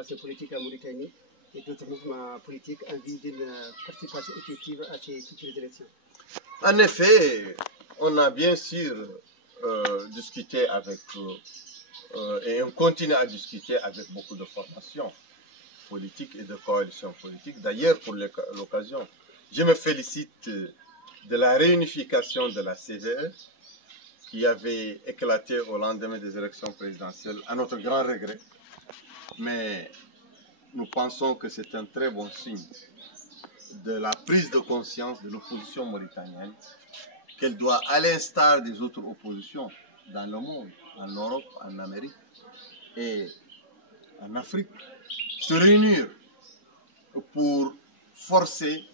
formations politiques en Mauritanie et d'autres mouvements politiques en vue d'une participation effective à ces futures élections? En effet, on a bien sûr discuté avec, et on continue à discuter avec beaucoup de formations politiques et de coalitions politiques. D'ailleurs, pour l'occasion, je me félicite de la réunification de la CVE qui avait éclaté au lendemain des élections présidentielles, à notre grand regret. Mais nous pensons que c'est un très bon signe de la prise de conscience de l'opposition mauritanienne, qu'elle doit, à l'instar des autres oppositions dans le monde, en Europe, en Amérique et en Afrique, se réunir pour forcer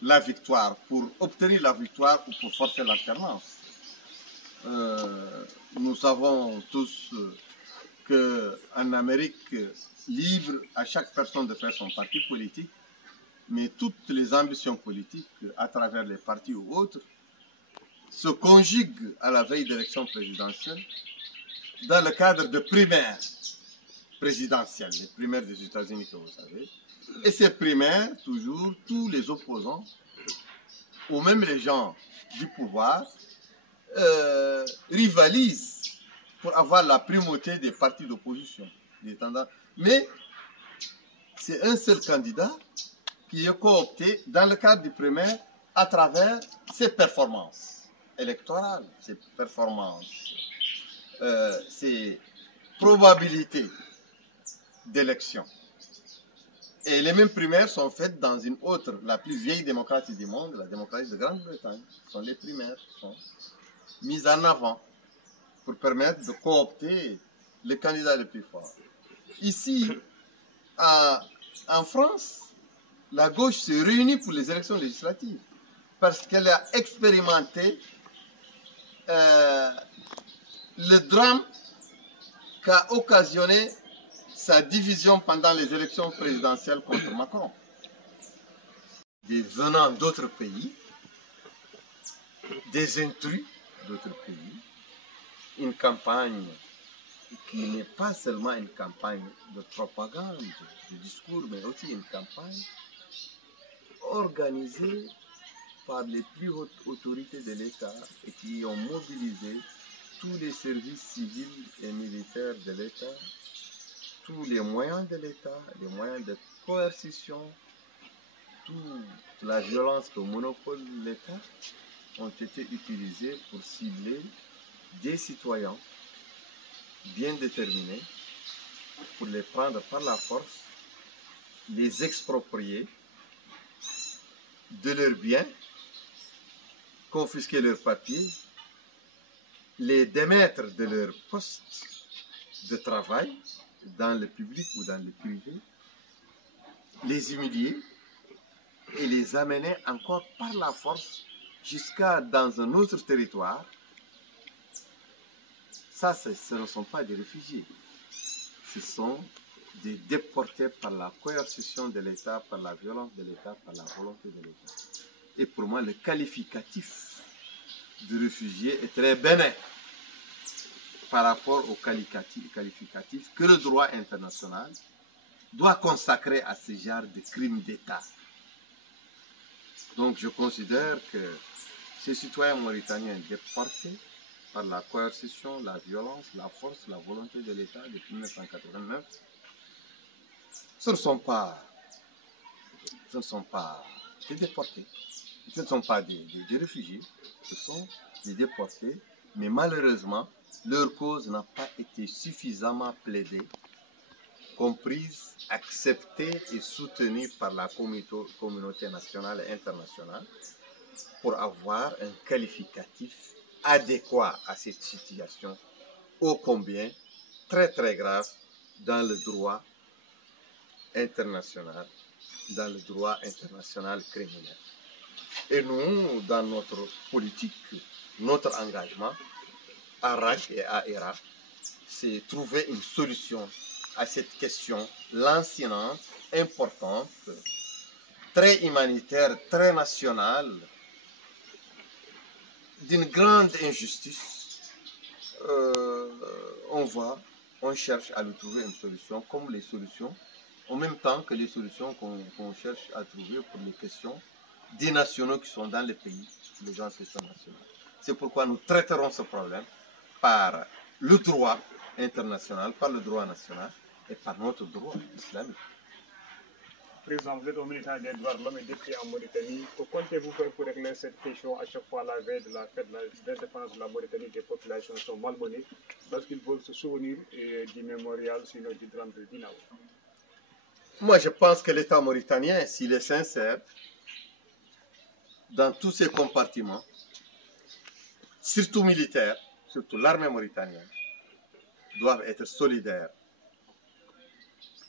la victoire, pour obtenir la victoire ou pour forcer l'alternance. Nous savons tous qu'en Amérique libre, à chaque personne de faire son parti politique, mais toutes les ambitions politiques, à travers les partis ou autres, se conjuguent à la veille d'élections présidentielles dans le cadre de primaires présidentielles, les primaires des États-Unis que vous savez. Et ces primaires, toujours, tous les opposants, ou même les gens du pouvoir, rivalisent pour avoir la primauté des partis d'opposition. Mais c'est un seul candidat qui est coopté dans le cadre du primaire à travers ses performances électorales, ses performances, ses probabilités d'élection. Et les mêmes primaires sont faites dans une autre, la plus vieille démocratie du monde, la démocratie de Grande-Bretagne. Ce sont les primaires qui sont mises en avant pour permettre de coopter le candidat le plus fort. Ici, en France, la gauche se réunit pour les élections législatives parce qu'elle a expérimenté le drame qu'a occasionné sa division pendant les élections présidentielles contre Macron. Venant d'autres pays, des intrus d'autres pays, une campagne qui n'est pas seulement une campagne de propagande, de discours, mais aussi une campagne organisée par les plus hautes autorités de l'État et qui ont mobilisé tous les services civils et militaires de l'État, tous les moyens de l'État, les moyens de coercition, toute la violence que monopole l'État ont été utilisés pour cibler des citoyens bien déterminés, pour les prendre par la force, les exproprier de leurs biens, confisquer leurs papiers, les démettre de leur poste de travail dans le public ou dans le privé, les humilier et les amener encore par la force jusqu'à dans un autre territoire. Ça, ce ne sont pas des réfugiés, ce sont des déportés par la coercition de l'État, par la violence de l'État, par la volonté de l'État. Et pour moi, le qualificatif de réfugié est très bénin par rapport au qualificatif que le droit international doit consacrer à ce genre de crimes d'État. Donc je considère que ces citoyens mauritaniens déportés par la coercition, la violence, la force, la volonté de l'État depuis 1989, ce ne sont pas des déportés, ce ne sont pas des réfugiés, ce sont des déportés, mais malheureusement, leur cause n'a pas été suffisamment plaidée, comprise, acceptée et soutenue par la communauté nationale et internationale pour avoir un qualificatif adéquat à cette situation ô combien très très grave dans le droit international, criminel. Et nous, dans notre politique, notre engagement, à RAC et à ERA, c'est trouver une solution à cette question lancinante, importante, très humanitaire, très nationale, d'une grande injustice. On cherche à lui trouver une solution, comme les solutions en même temps que les solutions qu'on cherche à trouver pour les questions des nationaux qui sont dans les pays, les gens questions nationales. C'est pourquoi nous traiterons ce problème par le droit international, par le droit national et par notre droit islamique. Président, vous êtes au militant des droits de l'homme et député en Mauritanie. Que comptez-vous faire pour régler cette question à chaque fois à la veille de la fête de la défense de la Mauritanie? Des populations sont malmenées parce qu'ils veulent se souvenir du mémorial, sinon du drame de Dinaou. Moi, je pense que l'État mauritanien, s'il est sincère, dans tous ses compartiments, surtout militaires, surtout l'armée mauritanienne, doivent être solidaires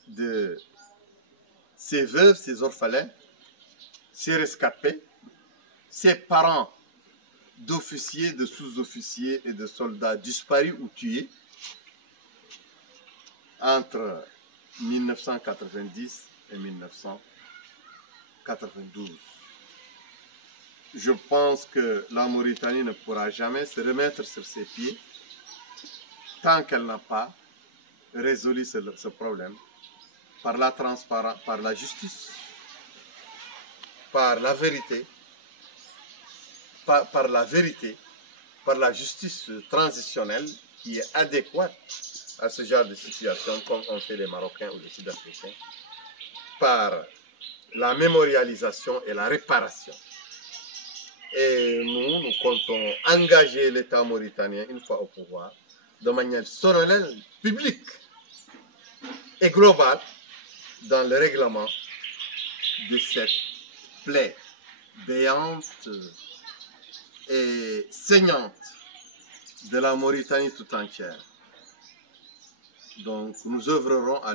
de ses veuves, ses orphelins, ses rescapés, ses parents d'officiers, de sous-officiers et de soldats disparus ou tués entre 1990 et 1992. Je pense que la Mauritanie ne pourra jamais se remettre sur ses pieds tant qu'elle n'a pas résolu ce problème par la transparence, par la justice, par la vérité, par la justice transitionnelle qui est adéquate à ce genre de situation, comme ont fait les Marocains ou les Sud-Africains, par la mémorialisation et la réparation. Et nous comptons engager l'État mauritanien, une fois au pouvoir, de manière solennelle, publique et globale, dans le règlement de cette plaie béante et saignante de la Mauritanie tout entière. Donc nous œuvrerons à